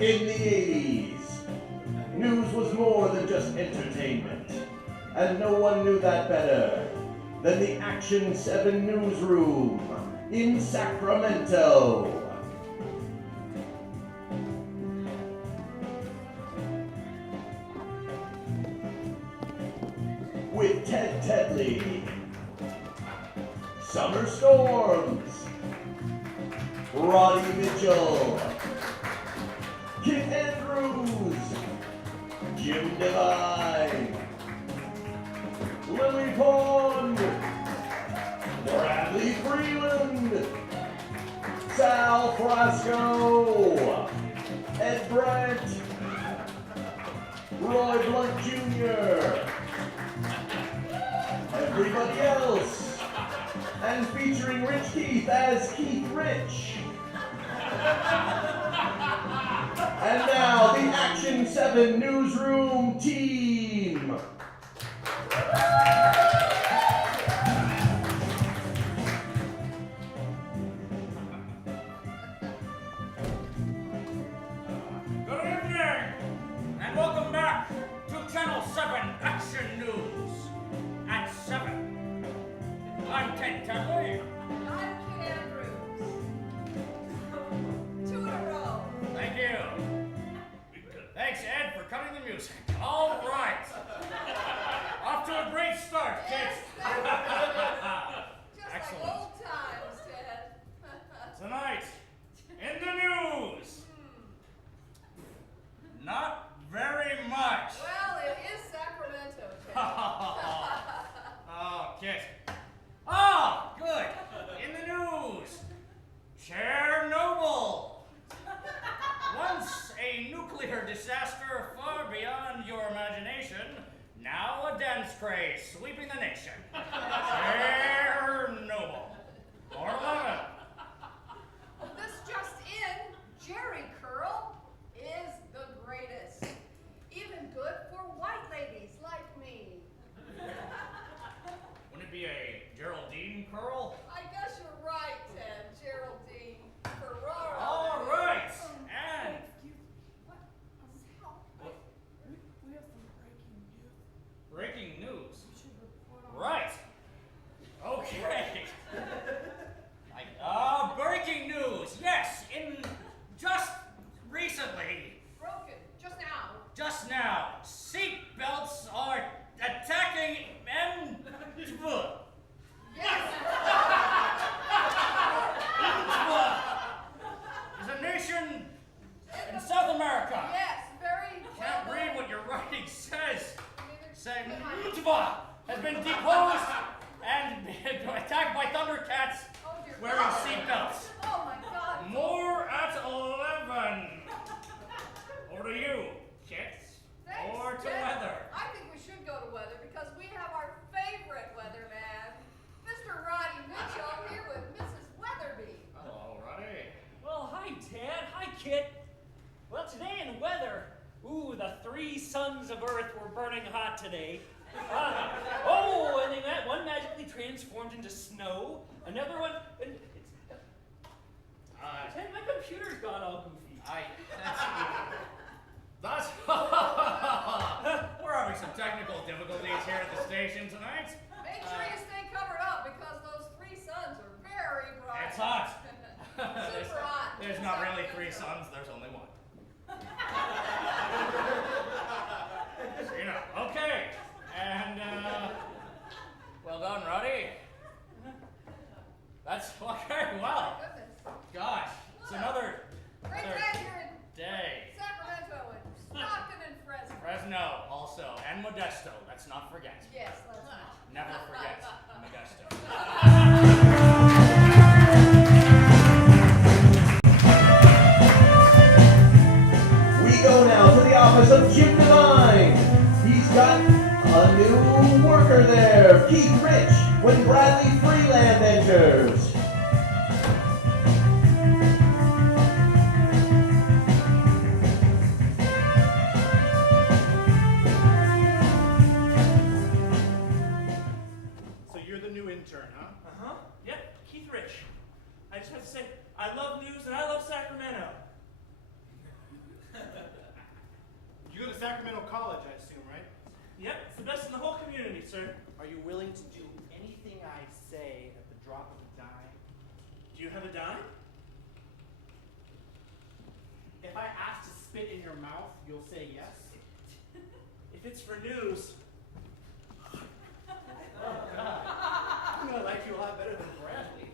In the 80s, news was more than just entertainment, and no one knew that better than the Action 7 Newsroom in Sacramento. With Ted Tedley, Summer Storms, Roddy Mitchell, Kit Andrews, Jim Devine, Lily Pond, Bradley Freeland, Sal Frasco, Ed Brandt, Roy Blunt Jr., everybody else, and featuring Rich Keith as Keith Rich. And now, the Action 7 Newsroom team. Good evening, and welcome back to Channel 7 Action News at 7. I'm Ted Tedley. I'm Kit Andrews. 2 in a row. Thank you. Thanks, Ed, for cutting the music. All right. Off to a great start, kids. Just Excellent. like old times, Ted. Tonight, in the news. Not very much. Well, it is Sacramento, Ted. Oh, Kit. Oh, good. In the news. Chernobyl. Once a nuclear disaster far beyond your imagination, now a dance craze sweeping the nation. Chernobyl. Or 11. This just in, Jerry curl is the greatest. Even good for white ladies like me. Wouldn't it be a Geraldine curl? I guess you're right, Ted. Geraldine Ferrara. All right. And What? What? We have some breaking news. We should report on Right. Okay. Breaking news. Yes, in just recently, Broken. Just now. just now, seat belts are attacking men. Yes. Is a nation in South America. Yes, very Can't well read done. what your writing says. Neither Saying can I. has been deposed and attacked by Thundercats Oh, dear wearing God. seatbelts. Oh my God. More at 11. Over to you, Kit. Thanks, Or to Ted. weather. I think we should go to weather because we have our favorite weatherman, Mr. Roddy Mitchell, here with Mrs. Weatherby. Hello, Roddy. Well, hi, Ted. Hi, Kit. Well, today in weather, the 3 suns of Earth were burning hot today. And they one magically transformed into snow. Another one, and Ted, my computer's gone all goofy. That's we're having some technical difficulties here at the station tonight. Make sure you stay covered up because those 3 suns are very bright. It's hot. Super hot. There's not really 3 suns, there's only 1. So, you know, okay. And, well done, Roddy. That's okay, wow. Goodness. Gosh, it's another Great another day here in day. Sacramento and Stockton and Fresno. Fresno also, and Modesto, let's not forget. Yes, let's not. Never forget Modesto. We go now to the office of Jim Devine. He's got a new worker there, Keith Rich, when Bradley Freeland enters. So you're the new intern, huh? Yep, Keith Rich. I just have to say, I love news and I love Sacramento. sir. Are you willing to do anything I say at the drop of a dime? Do you have a dime? If I ask to spit in your mouth, you'll say yes? If it's for news. I'm gonna like you a lot better than Bradley.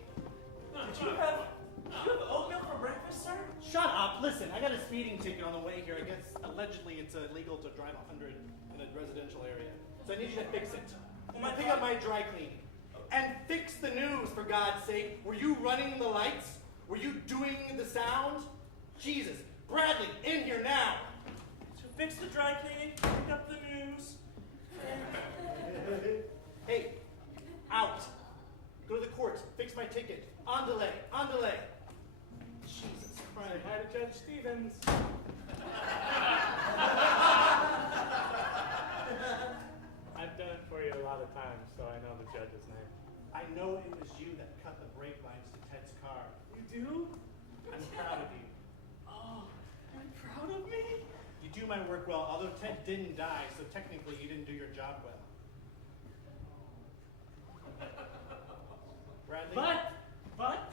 Did you have oatmeal for breakfast, sir? Shut up! Listen, I got a speeding ticket on the way here. I guess allegedly it's illegal to drive 100 in a residential area. So I need you to fix it. I'm gonna pick up my dry cleaning. And fix the news, for God's sake. Were you running the lights? Were you doing the sound? Jesus. Bradley, in here now! To fix the dry cleaning, pick up the news. Hey, out. Go to the court. Fix my ticket. On delay. On delay. Jesus Christ. Hi to Judge Stevens. I've done it for you a lot of times, so I know the judge's name. I know it was you that cut the brake lines to Ted's car. You do? I'm proud of you. Oh, you're proud of me? You do my work well, although Ted didn't die, so technically you didn't do your job well. Bradley? But,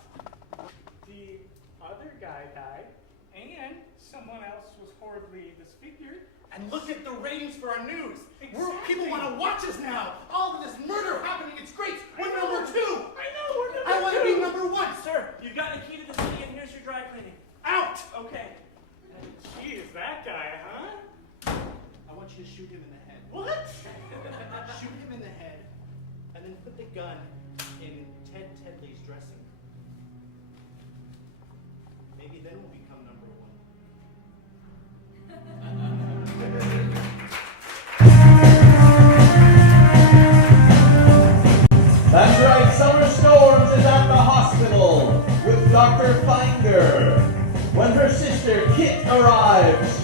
the other guy died, and someone else was horribly disfigured. And look at the ratings for our news. Exactly. People want to watch us now. All of this murder happening, it's great. We're I know. number 2. I know, we're number 2. I want to be number 1. Sir, you got a key to the city, and here's your dry cleaning. Out! Okay. Geez, that guy, huh? I want you to shoot him in the head. What? Shoot him in the head, and then put the gun in Ted Tedley's dressing room. Maybe then we'll become number 1. That's right, Summer Storms is at the hospital with Dr. Finder when her sister Kit arrives.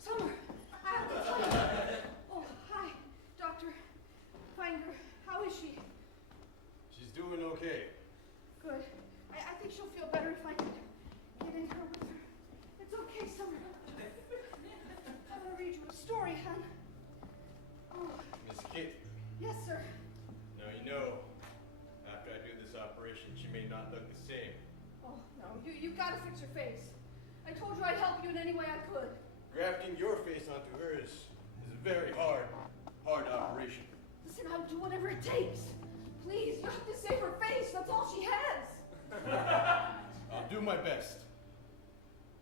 Summer, I have to tell you. Oh, hi, Dr. Finder. How is she? She's doing okay. Good. I think she'll feel better if I can get in here with her. It's okay, Summer. I'm gonna read you a story, hon. Oh, Miss Kit, yes, sir. now you know, after I do this operation, she may not look the same. Oh, no, you've got to fix her face. I told you I'd help you in any way I could. Grafting your face onto hers is a very hard operation. Listen, I'll do whatever it takes. Please, you have to save her face. That's all she has. I'll do my best.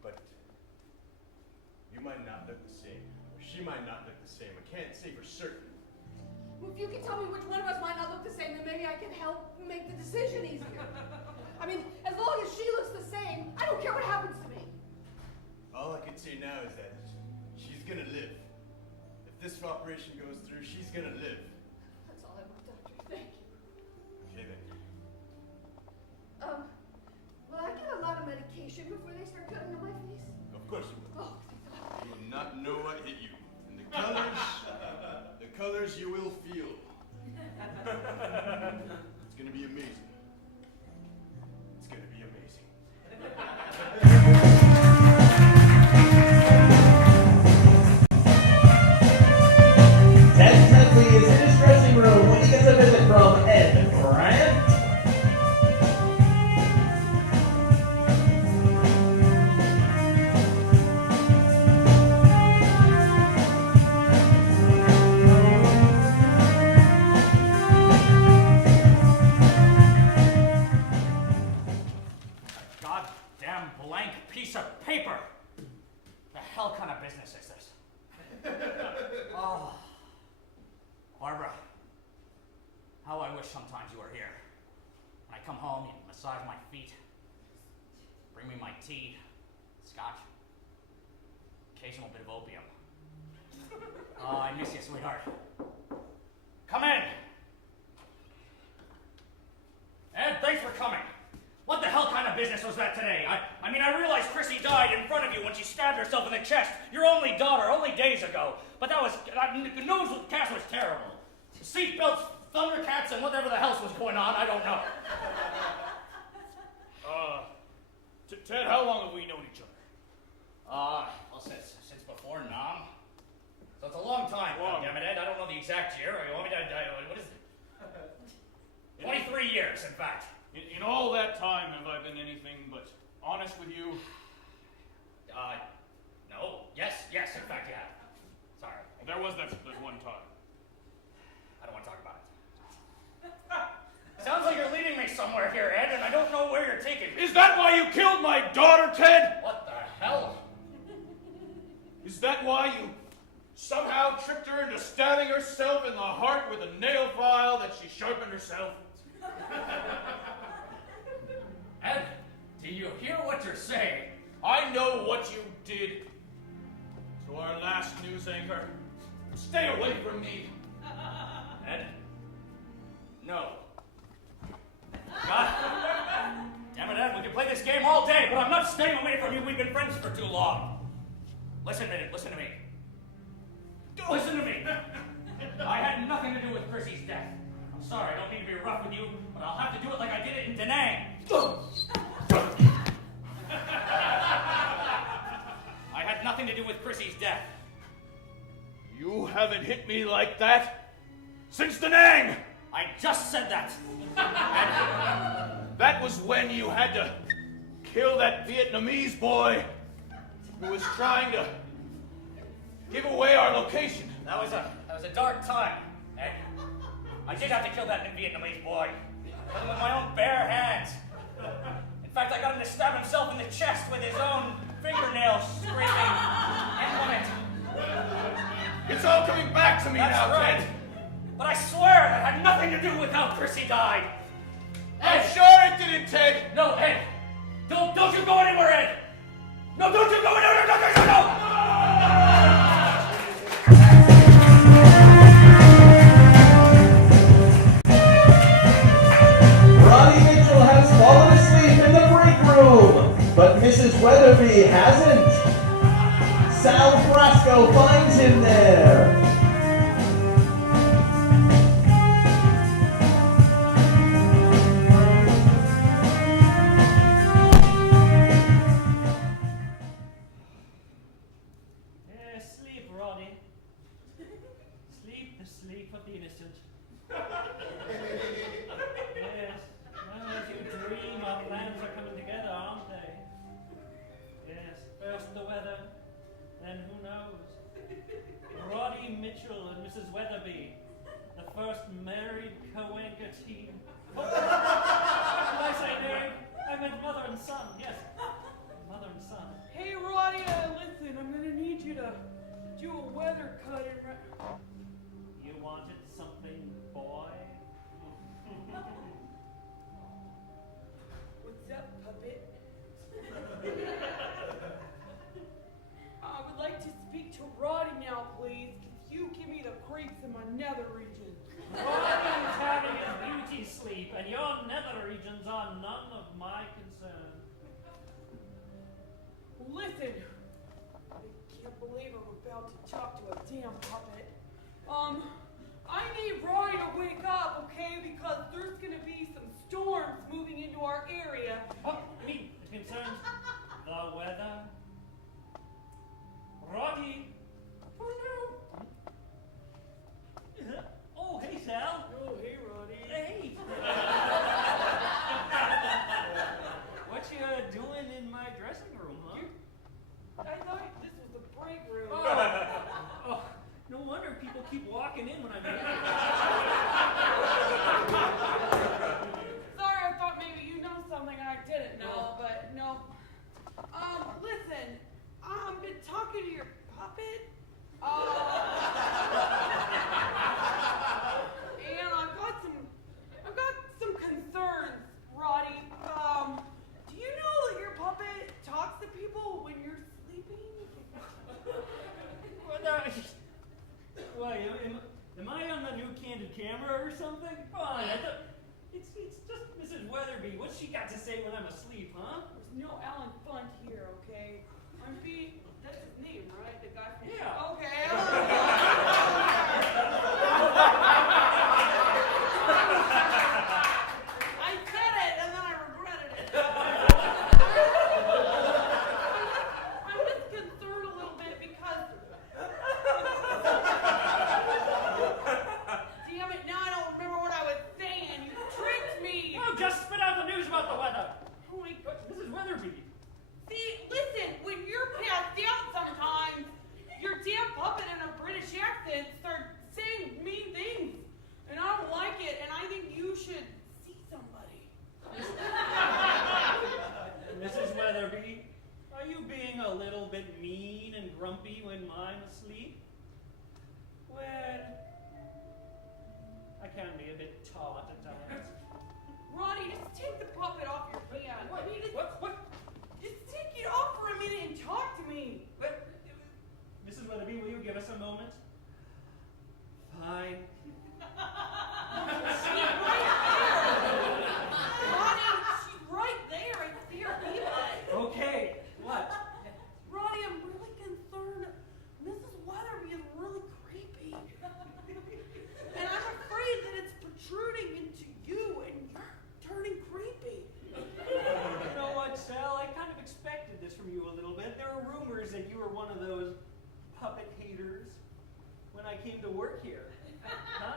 But you might not look the same, or she might not look the same. I can't say for certain. Well, if you can tell me which one of us might not look the same, then maybe I can help make the decision easier. I mean, as long as she looks the same, I don't care what happens to me. All I can say now is that she's gonna live. If this operation goes through, she's gonna live. That's all I want, Doctor. Thank you. Okay then. Will I get a lot of medication before they start cutting on my face? Of course you will. Oh, thank God. You will not know what hit you. And the colors you will feel. It's gonna be amazing. It's gonna be amazing. Ted Tedley is in his dressing room when he gets a visit from Ed Grant. Goddamn blank piece of paper! The hell kind of business is this? Oh. Barbara, how I wish sometimes you were here. When I come home, you massage my feet, bring me my tea, scotch, occasional bit of opium. Oh, I miss you, sweetheart. Come in! was that today? I mean, I realized Chrissy died in front of you when she stabbed herself in the chest. Your only daughter, only days ago. But the newscast was terrible. Seatbelts, Thundercats, and whatever the else was going on, I don't know. Ted, how long have we known each other? Well, since before Nam. So it's a long time. Damn it, Ed. I don't know the exact year. You want me to? What is it? 23 years, in fact. In all that time, have I been anything but honest with you? No. Yes, in fact, yeah. Sorry. Well, there was that one time. I don't want to talk about it. Sounds like you're leading me somewhere here, Ed, and I don't know where you're taking me. Is that why you killed my daughter, Ted? What the hell? Is that why you somehow tricked her into stabbing herself in the heart with a nail file that she sharpened herself? Ed, do you hear what you're saying? I know what you did to our last news anchor. Stay away from me. Ed? No. God. Damn it, Ed, we can play this game all day, but I'm not staying away from you. We've been friends for too long. Listen a minute, listen to me. Listen to me. I had nothing to do with Chrissy's death. I'm sorry, I don't mean to be rough with you, but I'll have to do it like I did it in Da Nang. I had nothing to do with Chrissy's death. You haven't hit me like that since Da Nang! I just said that. That was when you had to kill that Vietnamese boy who was trying to give away our location. That was a dark time, Ed. I did have to kill that Vietnamese boy. I did it with my own bare hands. In fact, I got him to stab himself in the chest with his own fingernail scraping implement. It's all coming back to me now, right. Ted. But I swear that had nothing to do with how Chrissy died. I'm Ed. sure it didn't, Ted. No, Ed. Don't you go anywhere, Ed. No, don't you go anywhere. No. Roddy Mitchell has fallen asleep in the break room, but Mrs. Weatherby hasn't. Sal Frasco finds him there. Sleep, Roddy. Sleep the sleep of the innocent. Yes. Well, as you dream, our plans are coming together, aren't they? Yes. First the weather, then who knows? Roddy Mitchell and Mrs. Weatherby, the first married co-anchor team. Did I say name? I meant mother and son, yes. Mother and son. Hey, Roddy, listen, I'm gonna need you to do a weather cut in You wanted something, boy? What's up, puppet? I would like to speak to Roddy now, please, because you give me the creeps in my nether region. Roddy is having his beauty sleep, and your nether regions are none of my concern. Listen, I can't believe I'm about to talk to a damn puppet. I need Roddy to wake up, okay? Because there's gonna be some storms moving into our area. What? I mean, it concerns the weather. Roddy. Oh no. Oh, hey, Sal. Oh, hey, Roddy. Hey. What you doing in my dressing room, huh? I thought this was the break room. Oh, no wonder people keep walking in when I'm here. Sorry, I thought maybe you know something I didn't know, but no. Listen, I've been talking to your puppet. And I've got some concerns, Roddy. Do you know that your puppet talks to people when you're sleeping? Why, am I on the new Candid camera or something? Come on, It's just Mrs. Weatherby. What's she got to say when I'm asleep, huh? There's no Alan Funt here, okay? I'm being. That's his name, right? The guy from. Yeah. Okay. I said it and then I regretted it. I'm just concerned a little bit because. Damn it! Now I don't remember what I was saying. You tricked me. Oh, just spit out the news about the weather. Oh my God. Mrs. Weatherby. See, listen, when you're passed out sometimes, your damn puppet in a British accent starts saying mean things. And I don't like it, and I think you should see somebody. Mrs. Weatherby, are you being a little bit mean and grumpy when I'm asleep? Well, I can be a bit taut at times. Ronnie, just take the puppet off your hand. What? I mean, What? just take it off for a minute and talk to me. But, Mrs. Weatherby, will you give us a moment? Fine. She's right there. Ronnie, she's right there. I see her even. Okay, what? Ronnie, I'm really concerned. Mrs. Weatherby is really creepy. And I'm afraid that it's protruding into you and you're turning creepy. You know what, Sal? I kind of expected this from you a little bit. There were rumors that you were one of those puppet haters when I came to work here. Huh?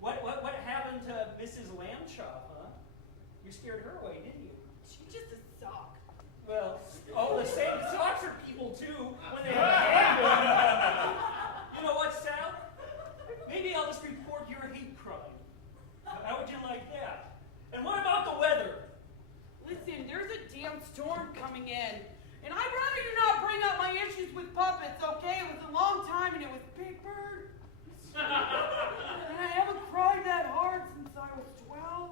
What happened to Mrs. Lambshaw, huh? You scared her away, didn't you? She's just a sock. Well, all the same socks are people too when they have a handgun. You know what, Sal? Maybe I'll just report your hate crime. How would you like that? And what about the weather? Listen, there's a damn storm coming in. And I'd rather you not bring up my issues with puppets, okay? It was a long time and it was Big Bird. And I haven't cried that hard since I was 12.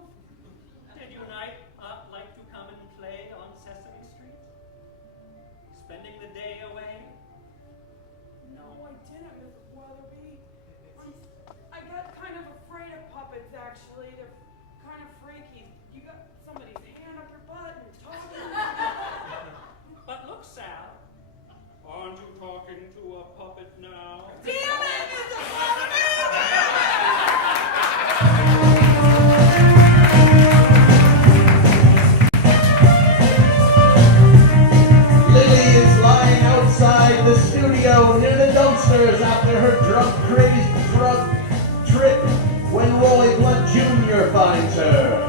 Did you like to come and play on Sesame Street? Spending the day away? No, I didn't, Mrs. Weatherby. I got kind of afraid of puppets, actually. They're kind of freaky. You got somebody's hand up your butt and you're talking. But look, Sal, aren't you talking to a puppet now? Damn it, Mrs. Weatherby! Lily is lying outside the studio near the dumpsters after her drug-crazed drug trip when Roy Blunt Jr. finds her.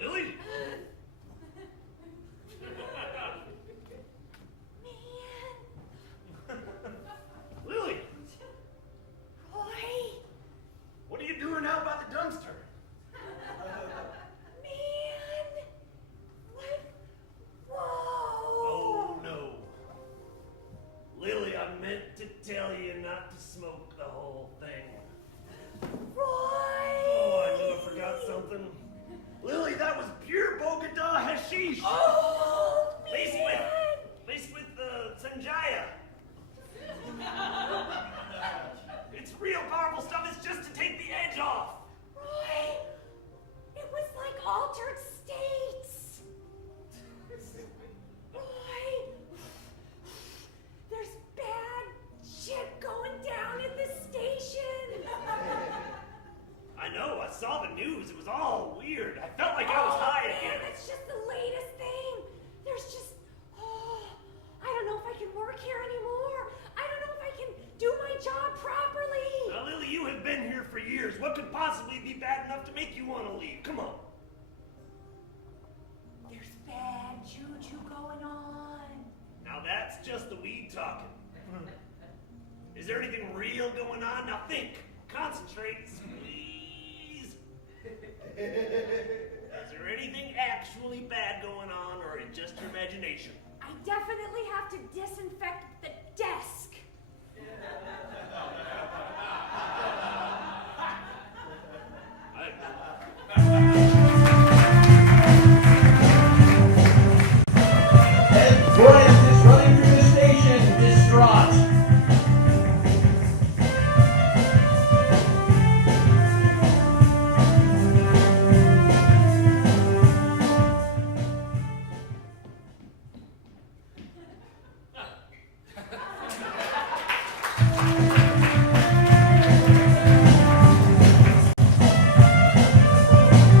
Lily? Lily? Roy, What are you doing out by the dumpster? man, what? Whoa! Oh no. Lily, I meant to tell you not to smoke the whole thing. Roy! Oh, I knew I forgot something. Lily, that was pure Bogota hashish. Oh, Laced man! with Sanjaya. It's real powerful stuff. It's just to take the edge off. Roy, it was like altered states. Roy, there's bad shit going down in the station. I know. I saw the news. It was all weird. I felt like I was high man, again. it's just the latest thing. There's just, I don't know if I can work here anymore. I don't know if I can do my job properly. Now, Lily, you have been here for years. What could possibly be bad enough to make you want to leave? Come on. There's bad juju going on. Now, that's just the weed talking. Is there anything real going on? Now, think. Concentrate. Please. Is there anything bad going on, or it's just your imagination? I definitely have to disinfect the desk. Ed Bryant is running through the station, distraught.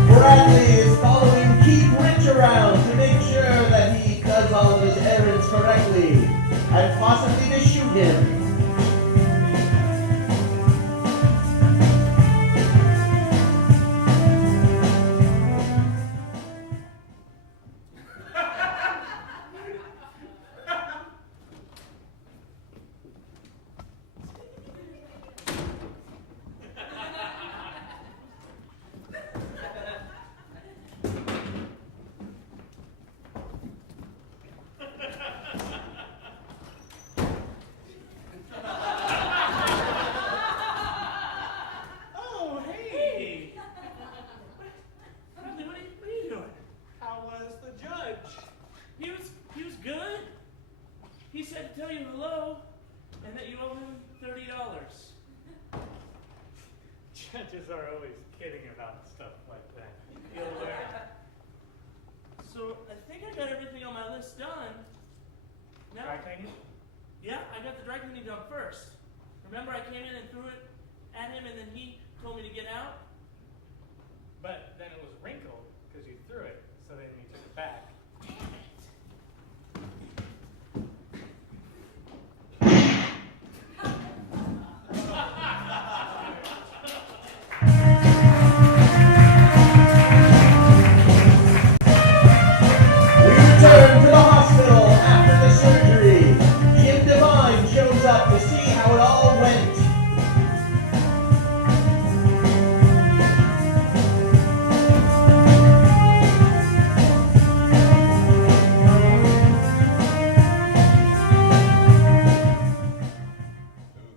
Bradley is following Keith Rich around to make sure that he does all of his errands correctly and possibly to shoot him. Oh, hey! Bradley, what are you doing? How was the judge? He was good. He said to tell you hello, and that you owe him $30. Judges are always kidding about stuff like that. Be aware. So I think I got everything on my list done. Now, Dry cleaning? yeah, I got the dry cleaning done first. Remember, I came in and threw it at him, and then he told me to get out. But then it was wrinkled because you threw it, so then you took it back. We return to the hospital after the surgery. Jim Devine shows up to see how it all went.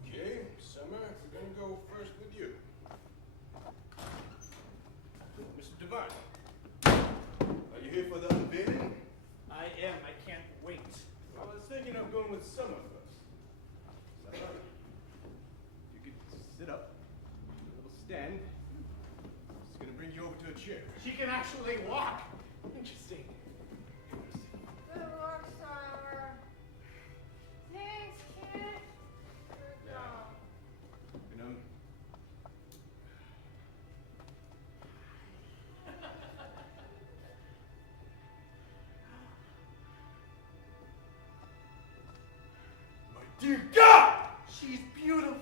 Okay, Summer, we're gonna go first with you. Mr. Devine, are you here for the unveiling? I am. I can't wait. I was thinking of going with Summer first. Summer, you could sit up, a little stand. Just gonna bring you over to a chair. She can actually walk. Interesting. Good work, Summer. Thanks, kid. Good job. You know, my dear God! She's beautiful.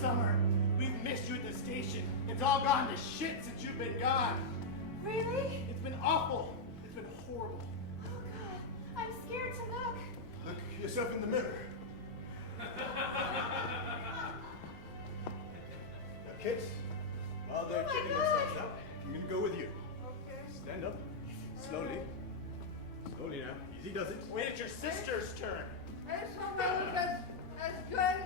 Summer, we've missed you at the station. It's all gone to shit since you've been gone. Really? It's been awful. It's been horrible. Oh, God. I'm scared to look. Look yourself in the mirror. Now, kids, while they're Oh my checking God. themselves out, I'm gonna go with you. Okay. Stand up, slowly. Slowly now. Easy does it. Wait, it's your sister's turn. I just hope I look as good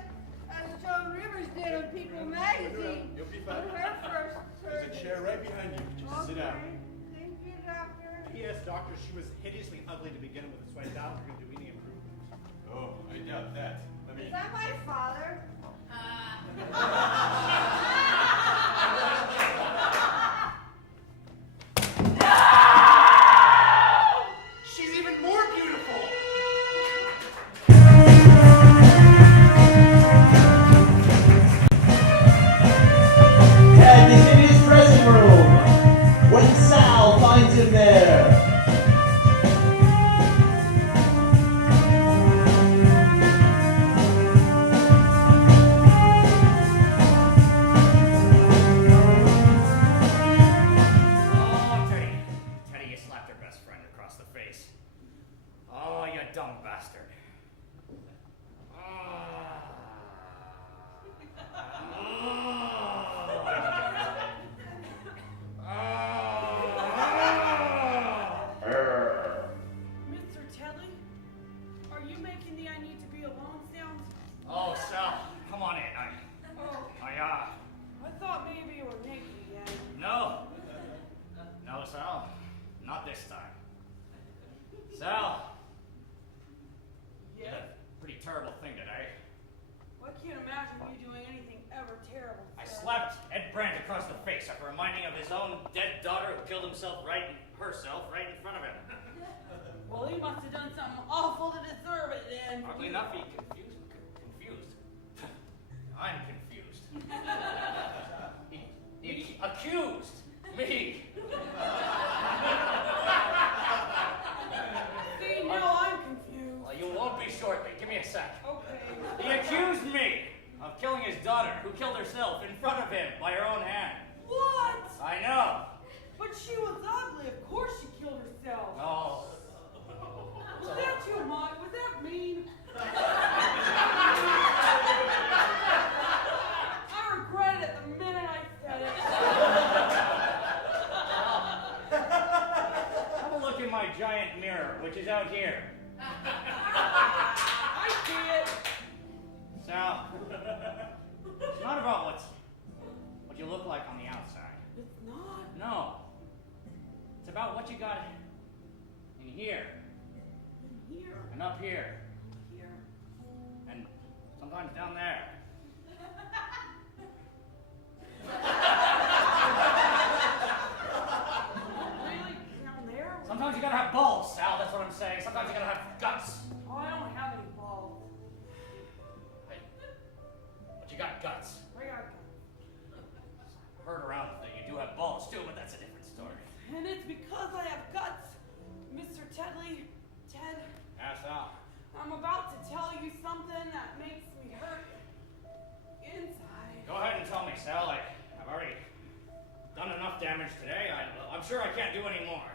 as Joan Rivers did on People magazine. You'll be On fine. her first There's a surgery. chair right behind you. Just sit down. Thank you, doctor. P.S. Doctor, she was hideously ugly to begin with, so I doubt we're going to do any improvement. Oh, I doubt that. Let me. Is that my father? She's even more beautiful! Ted is in his dressing room when Sal finds him there. brand across the face after reminding of his own dead daughter who killed herself right in front of him. Well, he must have done something awful to deserve it then. Oddly enough, he confused. I'm confused. He accused me. See, now I'm confused. Well, you won't be shortly. Give me a sec. Okay. He accused me of killing his daughter, who killed herself in front of him by her own hand. What? I know. But she was ugly. Of course she killed herself. Oh. Was that too much? Was that mean? I regretted it the minute I said it. Have a look in my giant mirror, which is out here. I see it. Sal, it's not about what you look like on the outside. It's not. No. It's about what you got in here Here. and up here Here. and sometimes down there. Really? Down there? Sometimes you gotta have balls, Sal, that's what I'm saying. Sometimes you gotta have guts. Oh, I don't have any balls. But you got guts. I got I've heard around that you do have balls too, but that's a different story. And it's because I have guts, Mr. Ted. Yeah, Sal. I'm about to tell you something that makes me hurt inside. Go ahead and tell me, Sal. I've already done enough damage today. I'm sure I can't do any more.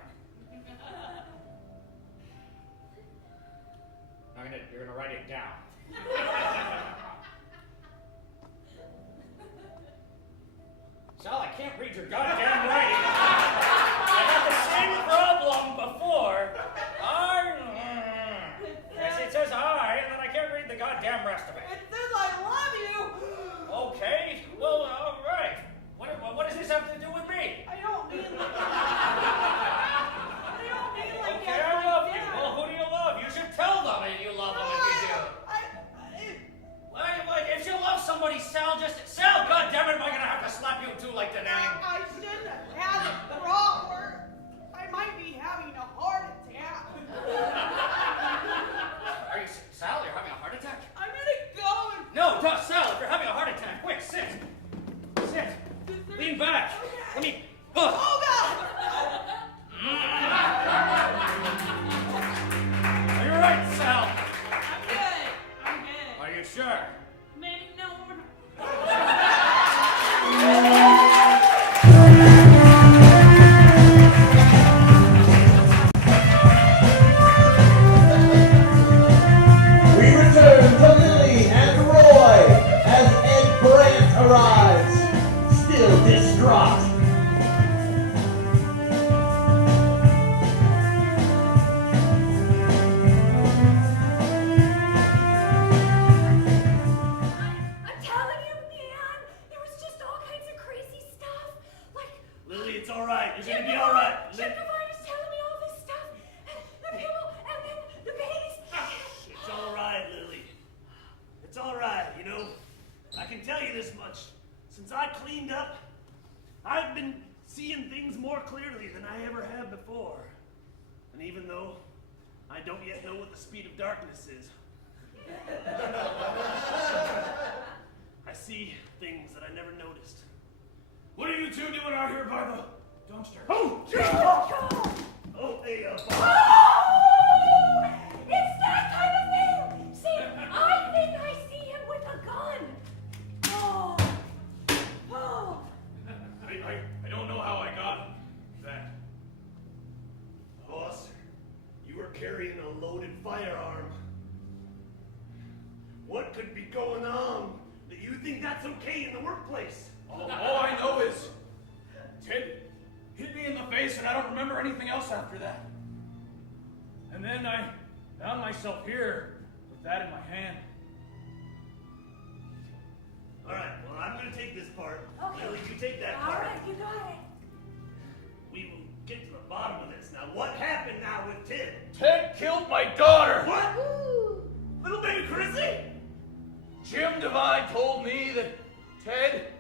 Now you're gonna write it down. Sal, I can't read your goddamn writing. I had the same problem before. Yes, it says I, and then I can't read the goddamn rest of it. It says I love you. Okay, well, all right. What does this have to do with me? I don't mean like Okay, I love you. Well, who do you love? You should tell them that you love them if you do. Like, if you love somebody, Sal, goddammit, am I gonna have to slap you too like the name? I shouldn't have it wrong. I might be having a heart attack. Are you, Sal, you're having a heart attack? I'm gonna go and... No, Sal, if you're having a heart attack, quick, sit. Sit. Lean back. Let me... Oh, God! Are you right, Sal? I'm good. Are you sure? Maybe no more. We return to Lily and Roy as Ed Brandt arrives, still distraught. I'm telling you, man, there was just all kinds of crazy stuff. Like, Lily, it's all right. You're Jim gonna be all right. Jim Devine is telling me all this stuff. And the people, and then the babies. It's all right, Lily. It's all right. You know, I can tell you this much. Since I cleaned up, I've been seeing things more clearly than I ever have before. And even though I don't yet know what the speed of darkness is, I see things that I never noticed. What are you two doing out here by the dumpster? Oh, oh, hey, Oh, it's that kind of thing. See, I think I see him with a gun. Oh, oh. I don't know how I got that. Boss, you were carrying a loaded firearm. What could be going on that you think that's okay in the workplace? All I know is Ted hit me in the face and I don't remember anything else after that. And then I found myself here with that in my hand. All right, well, I'm going to take this part. Okay. Lily, you take that All part. right, you got it. We will get to the bottom of this. Now, what happened now with Ted? Ted killed my daughter! What? Ooh. Little baby Chrissy? Jim Devine told me that Ted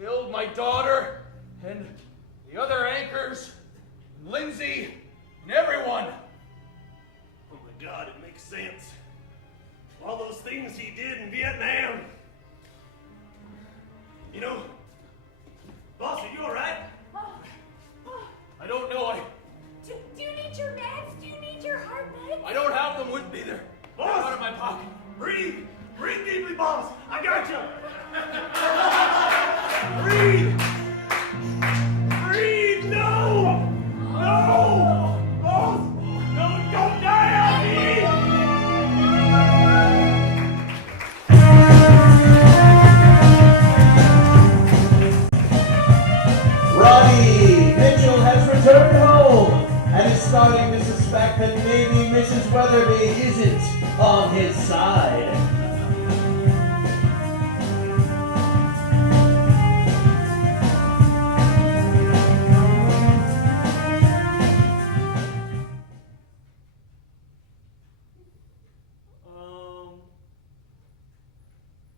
killed my daughter and the other anchors, and Lindsay, and everyone. Oh my God, it makes sense. All those things he did in Vietnam. You know, boss, are you all right? I don't know. Do you need your meds? Do you need your heart meds? I don't have them with me. They're out of my pocket. Breathe! Breathe deeply, boss! I got you! Breathe! Breathe! No! No! Boss! No, don't die on me! Roddy Mitchell has returned home and is starting to suspect that maybe Mrs. Weatherby isn't on his side.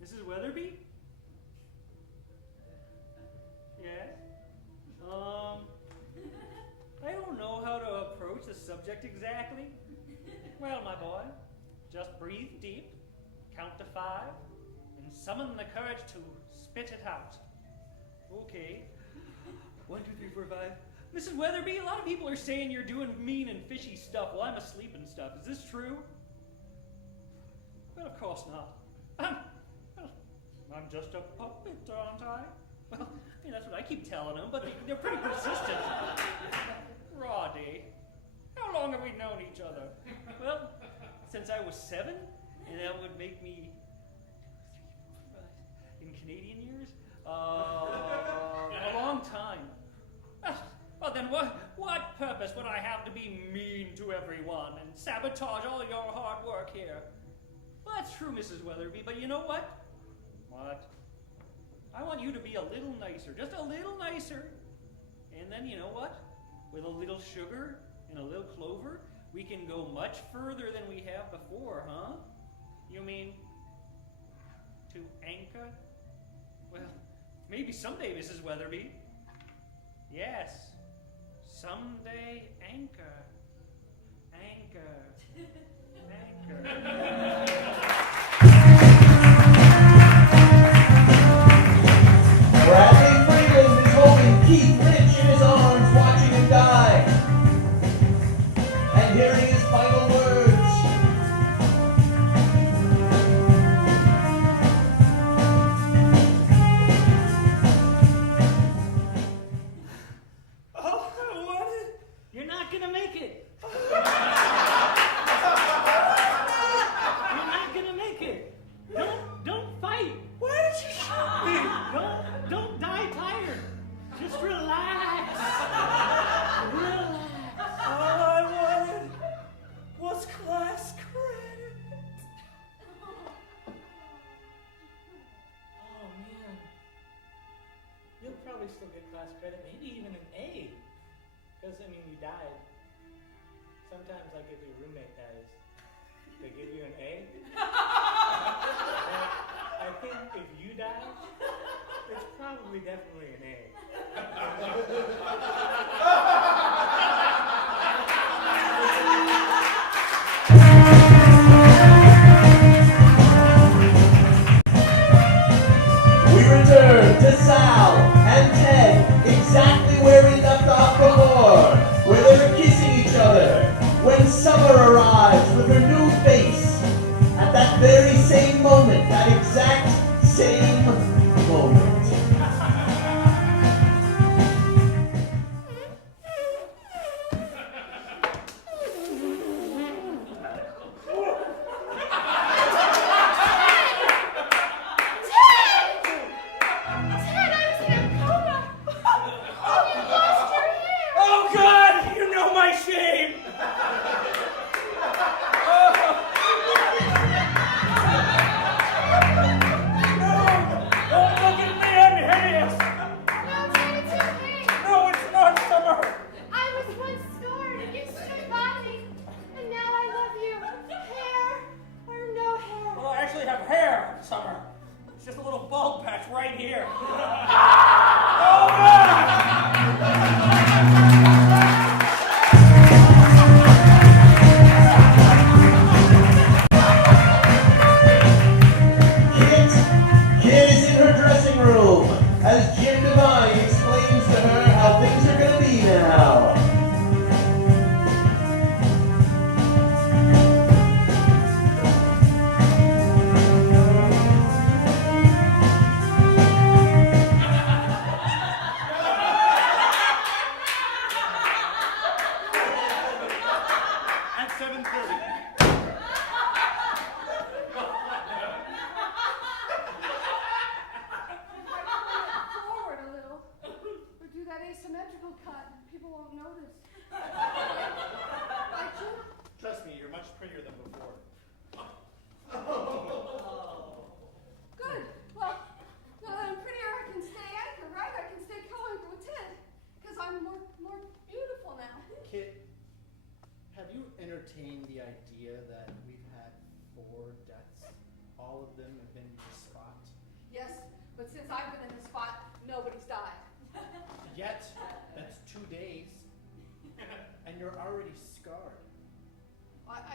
Mrs. Weatherby? Yes? I don't know how to approach the subject exactly. Well, my boy, just breathe deep, count to 5, and summon the courage to spit it out. Okay. 1, 2, 3, 4, 5. Mrs. Weatherby, a lot of people are saying you're doing mean and fishy stuff while I'm asleep and stuff. Is this true? Well, of course not. I'm just a puppet, aren't I? Well, I mean, that's what I keep telling them, but they're pretty persistent. Roddy, how long have we known each other? Well, since I was 7, and that would make me, in Canadian years, a long time. Well, then what purpose would I have to be mean to everyone and sabotage all your hard work here? Well, that's true, Mrs. Weatherby, but you know what? What? I want you to be a little nicer, just a little nicer. And then, you know what? With a little sugar and a little clover, we can go much further than we have before, huh? You mean to anchor? Well, maybe someday, Mrs. Weatherby. Yes, someday anchor. Anchor. Anchor. Bradley Freeland is holding Keith Rich in his arms, watching him die, and hearing his final words. Oh, what? You're not gonna make it. You're not gonna make it. Don't fight. Why did you shoot me? Don't die tired. Just relax. Relax. All I wanted was class credit. Oh man. You'll probably still get class credit, maybe even an A. Because, I mean, you died. Sometimes, like, if your roommate dies, they give you an A. I think if you die, it's probably definitely an A. We return to Sal and Ted exactly where we left off before, where they were kissing each other, when Summer arrives with her new face, at that very same moment, that exact same moment. Ted, I was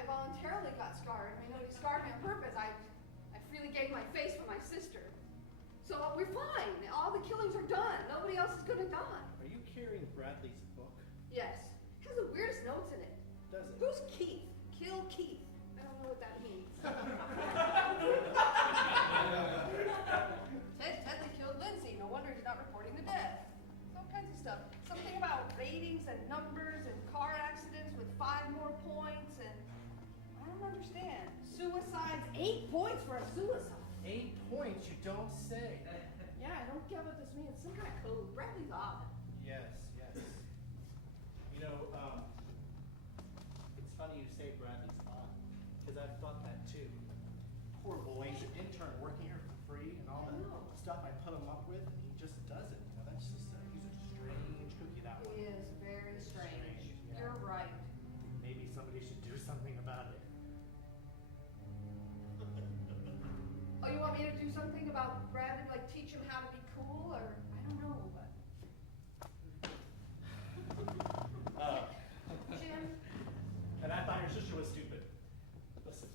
voluntarily got scarred. I mean, nobody scarred me on purpose. I freely gave my face for my sister. So we're fine. All the killings are done. Nobody else is gonna die. Are you carrying Bradley's book? Yes. It has the weirdest notes in it. Does it? Who's Keith? Kill Keith. I don't know what that means. Tedley killed Lindsay. No wonder he's not reporting the death. All kinds of stuff. Something about ratings and numbers and car accidents with 5 more points, and I don't understand. Suicides, 8 points for a suicide. 8 points, you don't say. Yeah, I don't get what this means. Some kind of code. Bradley's odd. Yes. You know, it's funny you say Bradley's odd, because I've thought that too. Poor boy, he's an intern working here for free, and all the stuff I put him up with, and he just does it. You know, that's just he's a strange cookie, that one. He is very strange. Yeah. You're right. Maybe somebody should do something about it. Oh, you want me to do something about Bradley, like teach him how to be cool, or I don't know, but. Jim? And I thought your sister was stupid. Listen,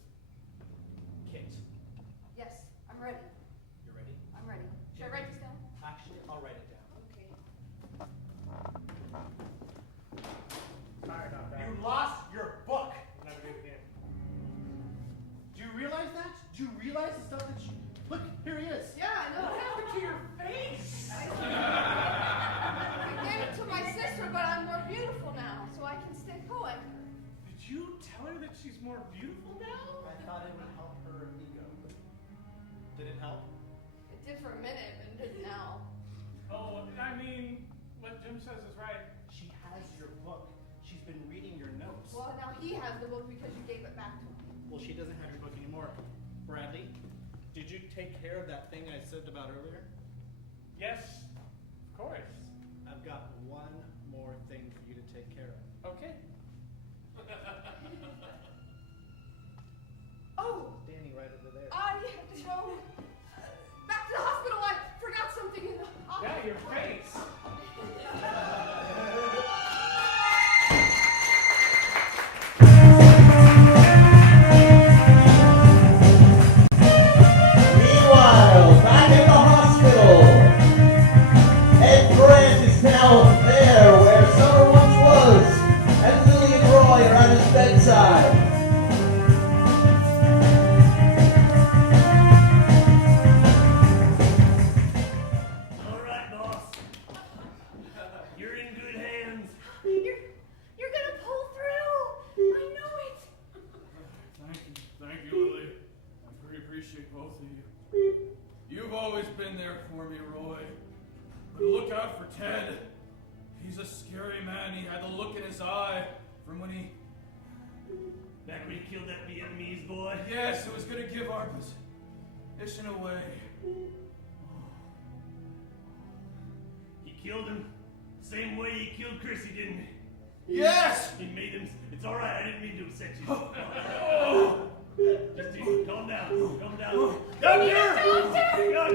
Kit, Yes, I'm ready. you're ready? I'm ready. Should I write this down? Actually, I'll write it down. Okay. Sorry about that. You lost your book. Never do it again. Do you realize that? Do you realize the stuff that you... Look, here he is. Yeah, I know. What happened to your face? I gave it to my sister, but I'm more beautiful now, so I can stay co-anchor. Did you tell her that she's more beautiful now? I thought it would help her ego. Did it help? It did for a minute, but it didn't now. Oh, I mean, what Jim says is right. She has your book. She's been reading your notes. Well, now he has the book because you gave it back to him. Well, she doesn't have your book anymore. Bradley, did you take care of that thing I said about earlier? Yes, of course. I've got one more thing for you to take care of. Okay. Oh, Standing right over there. I have to go back to the hospital. I forgot something in the office. Yeah, your face. Meanwhile, back at the hospital, Ed Grant is now there where Summer once was, and Lily and Roy are at his bedside. All right, boss. You're in good hands. You're gonna pull through. I know it. Thank you, Lily. I very appreciate both of you. You've always been there for me, Roy. But look out for Ted. He's a scary man. He had the look in his eye from when he... Back when you killed that Vietnamese boy. Yes, it was going to give our position away. You killed him the same way you killed Chrissy, didn't you? Yes! He made him. It's all right. I didn't mean to upset you. Oh. Just calm down. Calm down. Oh. Doctor! Doctor! God,